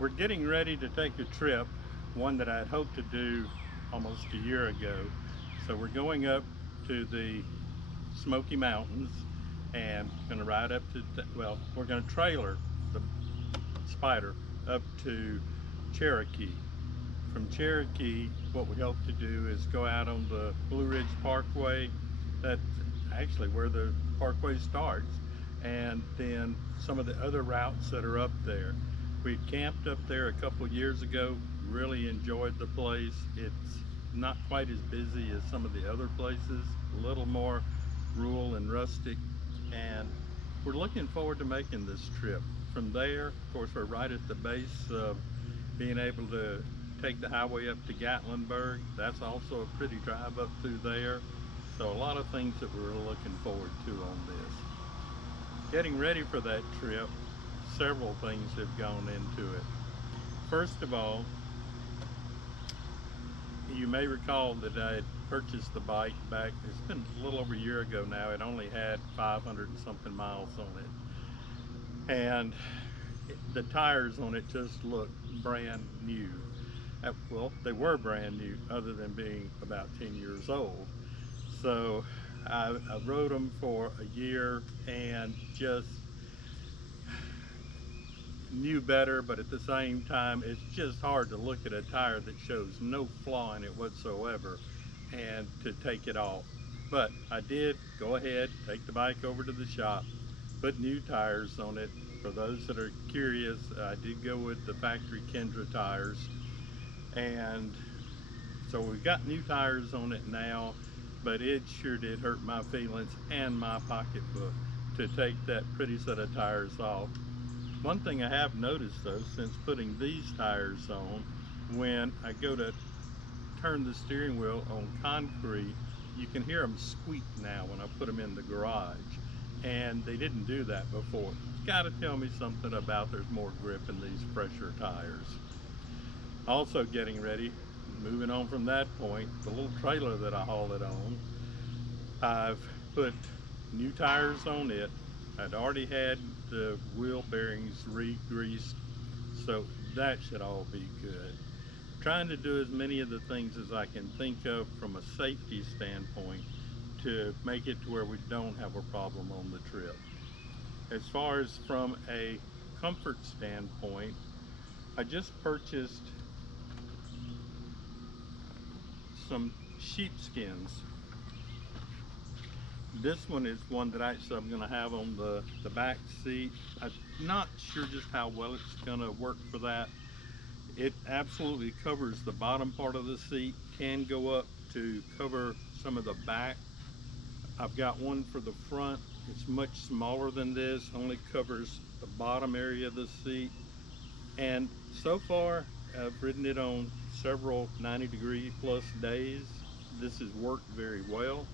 We're getting ready to take a trip, one that I'd hoped to do almost a year ago. So we're going up to the Smoky Mountains and going to ride up to, well, we're going to trailer the Spyder up to Cherokee. From Cherokee, what we hope to do is go out on the Blue Ridge Parkway. That's actually where the parkway starts, and then some of the other routes that are up there. We camped up there a couple years ago, really enjoyed the place. It's not quite as busy as some of the other places, a little more rural and rustic, and we're looking forward to making this trip. From there, of course, we're right at the base of being able to take the highway up to Gatlinburg. That's also a pretty drive up through there. So a lot of things that we're looking forward to on this. Getting ready for that trip, several things have gone into it. First of all, you may recall that I had purchased the bike back, it's been a little over a year ago now. It only had 500 and something miles on it. And the tires on it just looked brand new. Well, they were brand new other than being about 10 years old. So I rode them for a year and just knew better, but at the same time, it's just hard to look at a tire that shows no flaw in it whatsoever and to take it off. But I did go ahead, take the bike over to the shop, put new tires on it. For those that are curious, I did go with the factory Kendra tires, and so we've got new tires on it now, but it sure did hurt my feelings and my pocketbook to take that pretty set of tires off. One thing I have noticed though, since putting these tires on, when I go to turn the steering wheel on concrete, you can hear them squeak now when I put them in the garage, and they didn't do that before. It's got to tell me something about there's more grip in these fresher tires. Also getting ready, moving on from that point, the little trailer that I haul it on, I've put new tires on it. I'd already had the wheel bearings re-greased, so that should all be good. Trying to do as many of the things as I can think of from a safety standpoint to make it to where we don't have a problem on the trip. As far as from a comfort standpoint, I just purchased some sheepskins. This one is one that actually I'm going to have on the back seat. I'm not sure just how well it's going to work for that. It absolutely covers the bottom part of the seat, can go up to cover some of the back. I've got one for the front. It's much smaller than this, only covers the bottom area of the seat. And so far, I've ridden it on several 90-degree plus days. This has worked very well.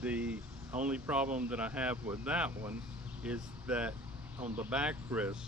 The only problem that I have with that one is that on the backrest,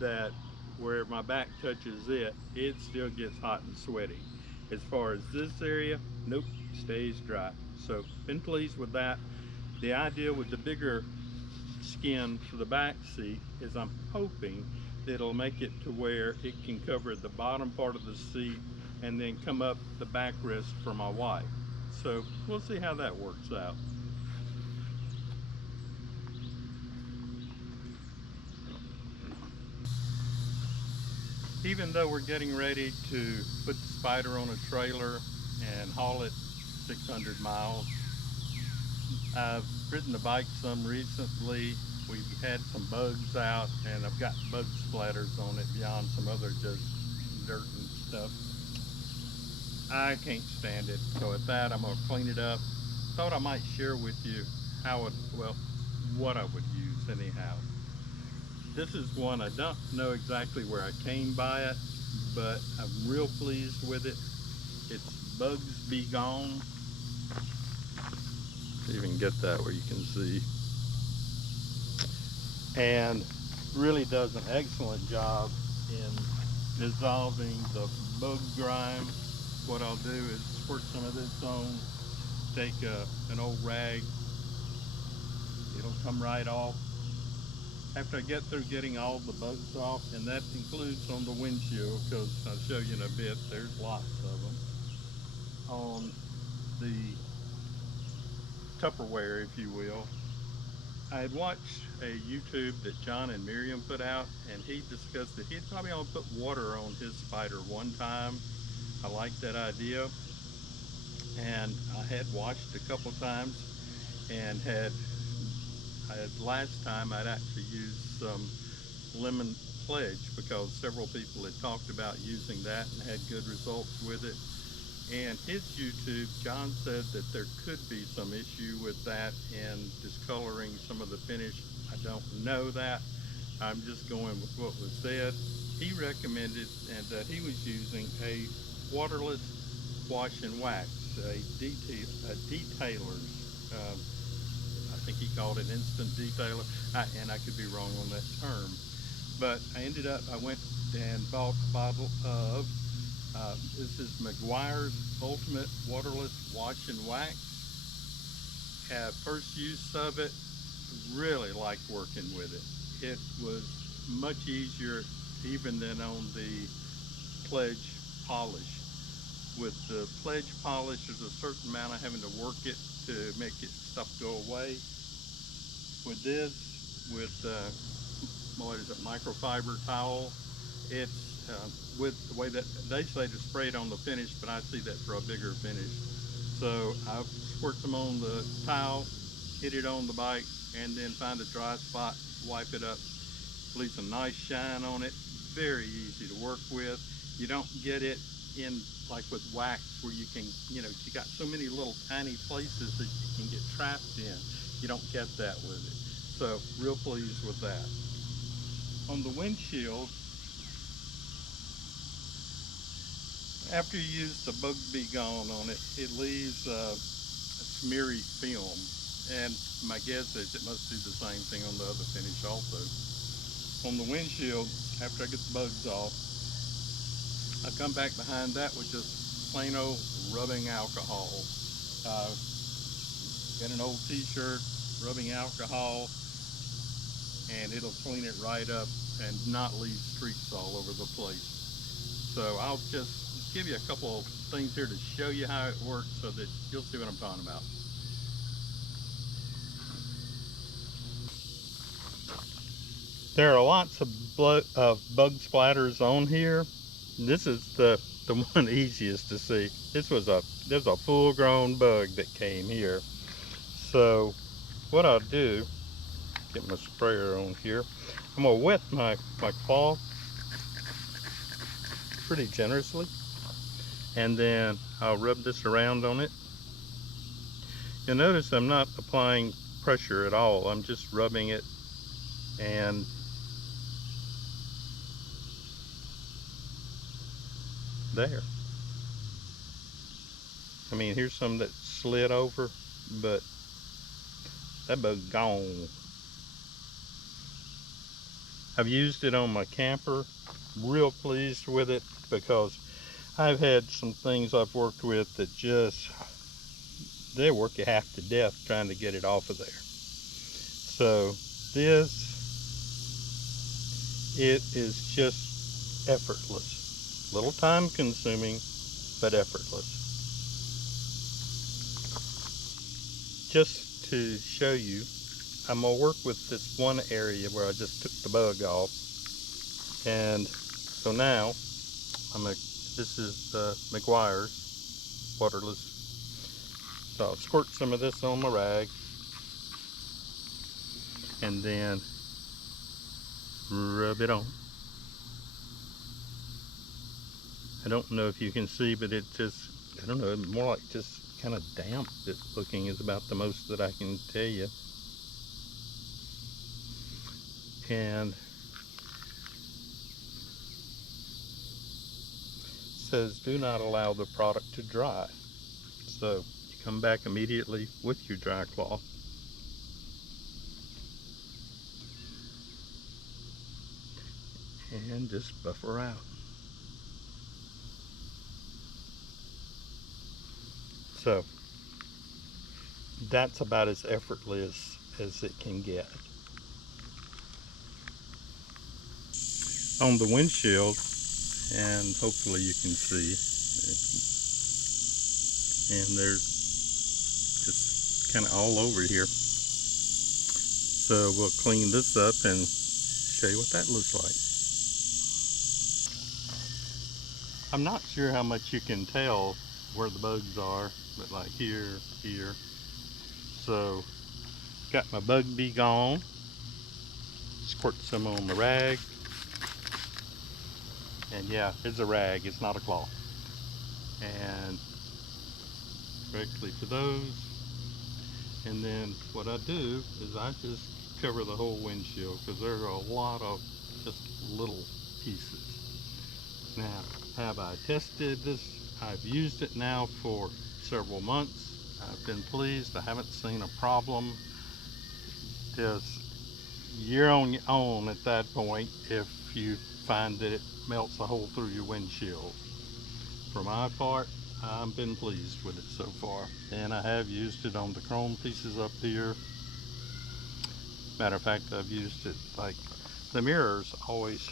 that where my back touches it, it still gets hot and sweaty. As far as this area, nope, stays dry. So been pleased with that. The idea with the bigger skin for the back seat is I'm hoping that it'll make it to where it can cover the bottom part of the seat and then come up the backrest for my wife. So we'll see how that works out. Even though we're getting ready to put the Spyder on a trailer and haul it 600 miles, I've ridden the bike some recently. We've had some bugs out, and I've got bug splatters on it beyond some other just dirt and stuff. I can't stand it, so at that I'm gonna clean it up. Thought I might share with you how it, well, what I would use anyhow. This is one, I don't know exactly where I came by it, but I'm real pleased with it. It's Bugs Be Gone. See if you can get that where you can see. And really does an excellent job in dissolving the bug grime. What I'll do is squirt some of this on, take an old rag, it'll come right off, after I get through getting all the bugs off, and that includes on the windshield, because I'll show you in a bit, there's lots of them, on the Tupperware, if you will. I had watched a YouTube that John and Miriam put out, and he discussed that he'd probably only put water on his Spyder one time. I liked that idea, and I had washed a couple times, and last time I'd actually used some lemon pledge, because several people had talked about using that and had good results with it. And his YouTube, John said that there could be some issue with that in discoloring some of the finish. I don't know that. I'm just going with what was said. He recommended and that he was using a waterless wash and wax, a detailer's. I think he called it instant detailer, and I could be wrong on that term. But I went and bought a bottle of, this is McGuire's Ultimate Waterless Wash and Wax. First use of it, really liked working with it. It was much easier even than on the Pledge polish. With the Pledge polish, there's a certain amount of having to work it to make it stuff go away. With this, with what is it, microfiber towel, it's with the way that they say to spray it on the finish, but I see that for a bigger finish. So I squirt some on the towel, hit it on the bike, and then find a dry spot, wipe it up, leaves a nice shine on it. Very easy to work with. You don't get it in like with wax, where you can, you got so many little tiny places that you can get trapped in. You don't get that with it. So real pleased with that. On the windshield, after you use the Bug Be Gone on it, it leaves a smeary film, and my guess is it must do the same thing on the other finish also. On the windshield, after I get the bugs off, I come back behind that with just plain old rubbing alcohol. Uh, get an old t-shirt, rubbing alcohol, and it'll clean it right up and not leave streaks all over the place. So I'll just give you a couple of things here to show you how it works so that you'll see what I'm talking about. There are lots of bug splatters on here. This is the one easiest to see. There's a full-grown bug that came here. So what I'll do, get my sprayer on here. I'm gonna wet my cloth pretty generously, and then I'll rub this around on it. You'll notice I'm not applying pressure at all. I'm just rubbing it, and there. I mean, here's some that slid over, but that bug gone. I've used it on my camper. Real pleased with it, because I've had some things I've worked with that they work you half to death trying to get it off of there. So it is just effortless. A little time consuming, but effortless. Just to show you, I'm gonna work with this one area where I just took the bug off. And so now this is McGuire's waterless. So I'll squirt some of this on my rag, and then rub it on. I don't know if you can see, but it just, I don't know, more like just kind of damp looking is about the most that I can tell you. And it says do not allow the product to dry. So you come back immediately with your dry cloth. And just buffer out. So that's about as effortless as it can get. on the windshield, and hopefully you can see. And there's just kind of all over here. So we'll clean this up and show you what that looks like. I'm not sure how much you can tell where the bugs are, but like here. So got my bug bee gone. Squirt some on the rag. And yeah, it's a rag, it's not a cloth. And directly to those. And then what I do is I just cover the whole windshield, because there are a lot of just little pieces. Now, have I tested this? I've used it now for several months. I've been pleased. I haven't seen a problem. Just you're on your own at that point if you find that it melts a hole through your windshield. For my part, I've been pleased with it so far, and I have used it on the chrome pieces up here. Matter of fact, I've used it, like the mirrors always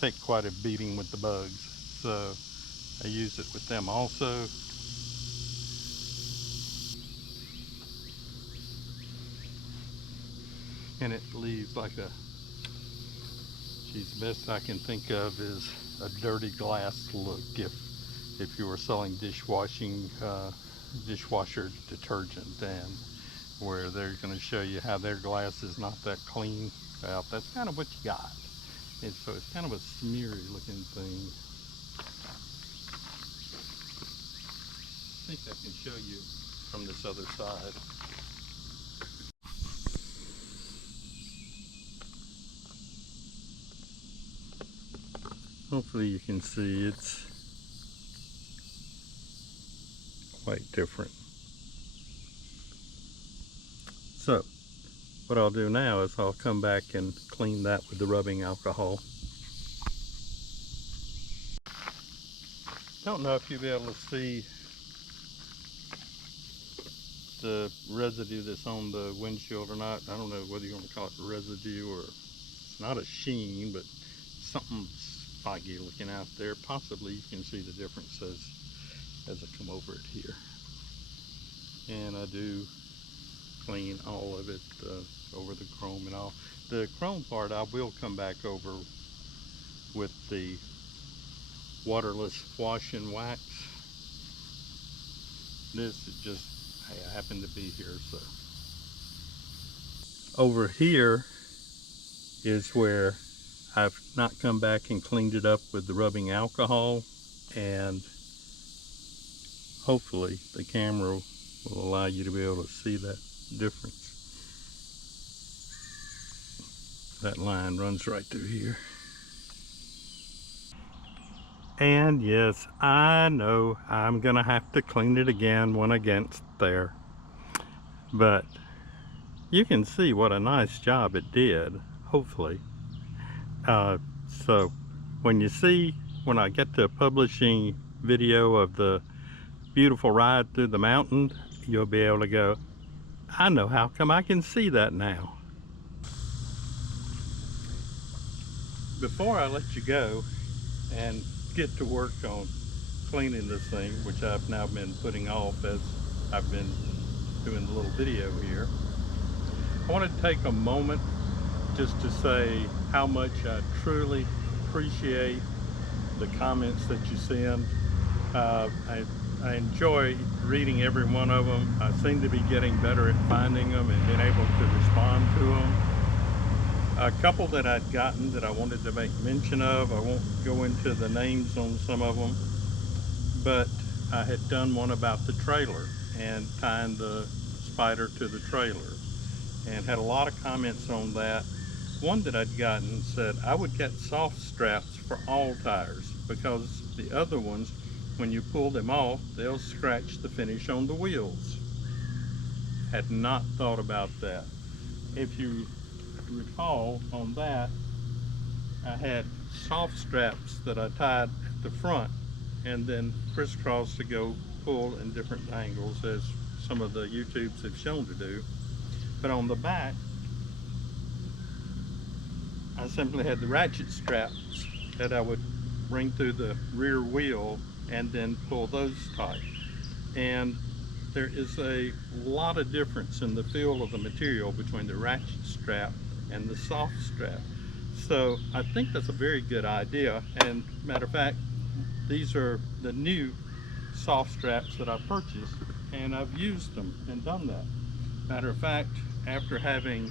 take quite a beating with the bugs, so I use it with them also. And it leaves like a, geez, the best I can think of is a dirty glass look if you were selling dishwasher detergent, and where they're going to show you how their glass is not that clean. Well, that's kind of what you got. And so it's kind of a smeary looking thing. I think I can show you from this other side. Hopefully you can see it's quite different. So what I'll do now is I'll come back and clean that with the rubbing alcohol. Don't know if you'll be able to see the residue that's on the windshield or not. I don't know whether you want to call it residue, or it's not a sheen, but something spiky looking out there. Possibly you can see the difference as I come over it here. And I do clean all of it over the chrome and all. The chrome part I will come back over with the waterless wash and wax. This is just, hey, I happen to be here, so. Over here is where I've not come back and cleaned it up with the rubbing alcohol, and hopefully the camera will allow you to be able to see that difference. That line runs right through here. And yes, I know I'm gonna have to clean it again when I get there, but you can see what a nice job it did, hopefully. So when I get to a publishing video of the beautiful ride through the mountain, you'll be able to go, I know how come I can see that now. Before I let you go and get to work on cleaning this thing, which I've now been putting off as I've been doing a little video here, I want to take a moment just to say how much I truly appreciate the comments that you send. I enjoy reading every one of them. I seem to be getting better at finding them and being able to respond to them. A couple that I'd gotten that I wanted to make mention of, I won't go into the names on some of them, but I had done one about the trailer and tying the Spyder to the trailer, and had a lot of comments on that. One that I'd gotten said I would get soft straps for all tires, because the other ones, when you pull them off, they'll scratch the finish on the wheels. Had not thought about that. If you recall on that, I had soft straps that I tied at the front and then crisscrossed to go pull in different angles, as some of the YouTubes have shown to do. But on the back, I simply had the ratchet straps that I would bring through the rear wheel and then pull those tight. And there is a lot of difference in the feel of the material between the ratchet strap and the soft strap. So I think that's a very good idea. And matter of fact, these are the new soft straps that I purchased, and I've used them and done that. Matter of fact, after having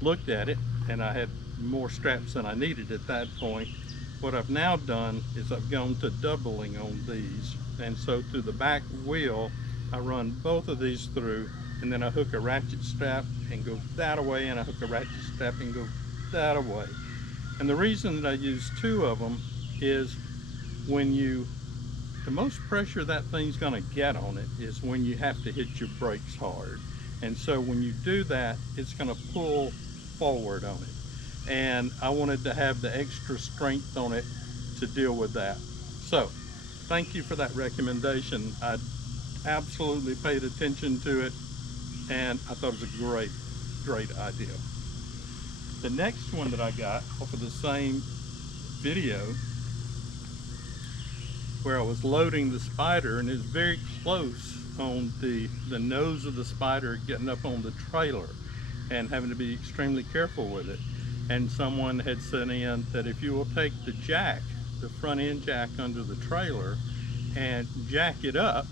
looked at it, and I had more straps than I needed at that point, what I've now done is I've gone to doubling on these. And so through the back wheel, I run both of these through, and then I hook a ratchet strap and go that way, and I hook a ratchet strap and go that way. And the reason that I use two of them is the most pressure that thing's gonna get on it is when you have to hit your brakes hard. And so when you do that, it's gonna pull forward on it. And I wanted to have the extra strength on it to deal with that. So thank you for that recommendation. I absolutely paid attention to it, and I thought it was a great idea. The next one that I got off of the same video, where I was loading the Spyder, and it's very close on the nose of the Spyder getting up on the trailer and having to be extremely careful with it. And someone had sent in that if you will take the jack, the front end jack under the trailer, and jack it up,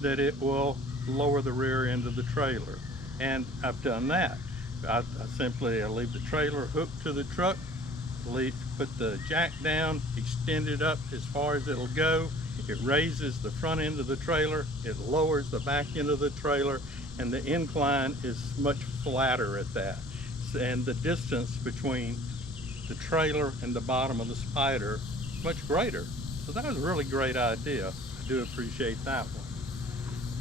that it will lower the rear end of the trailer. And I've done that. I simply leave the trailer hooked to the truck, put the jack down, extend it up as far as it'll go. It raises the front end of the trailer, it lowers the back end of the trailer, and the incline is much flatter at that. And the distance between the trailer and the bottom of the Spyder much greater. So that was a really great idea. I do appreciate that one.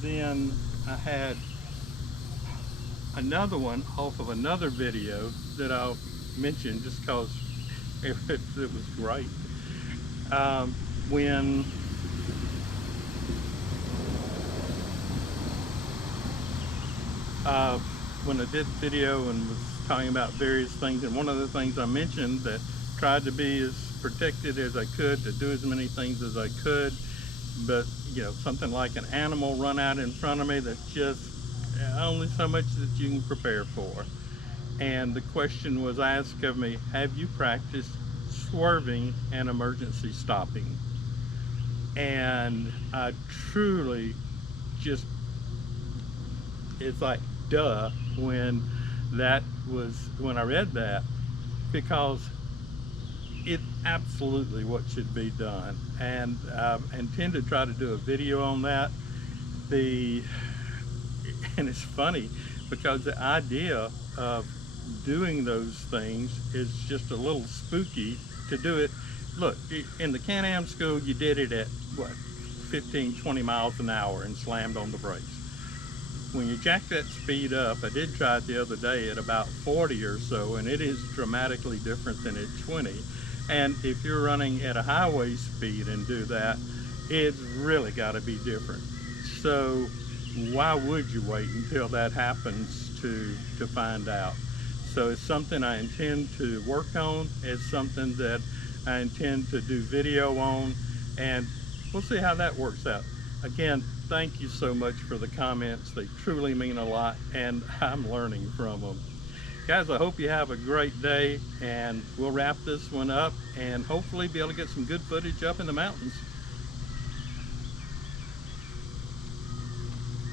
Then I had another one off of another video that I'll mention just because it was great. When I did the video and was talking about various things, and one of the things I mentioned that tried to be as protected as I could, to do as many things as I could, but you know, something like an animal run out in front of me, that's just only so much that you can prepare for. And the question was asked of me, have you practiced swerving and emergency stopping? And I truly just, it's like duh when I read that, because it's absolutely what should be done. And I intend to try to do a video on that. And it's funny because the idea of doing those things is just a little spooky to do it. Look, in the Can-Am school, you did it at what, 15, 20 miles an hour and slammed on the brakes. When you jack that speed up, I did try it the other day at about 40 or so, and it is dramatically different than at 20. And if you're running at a highway speed and do that, it's really got to be different. So why would you wait until that happens to find out? So it's something I intend to work on. It's something that I intend to do video on, and we'll see how that works out. Again, thank you so much for the comments. They truly mean a lot, and I'm learning from them. Guys, I hope you have a great day, and we'll wrap this one up and hopefully be able to get some good footage up in the mountains.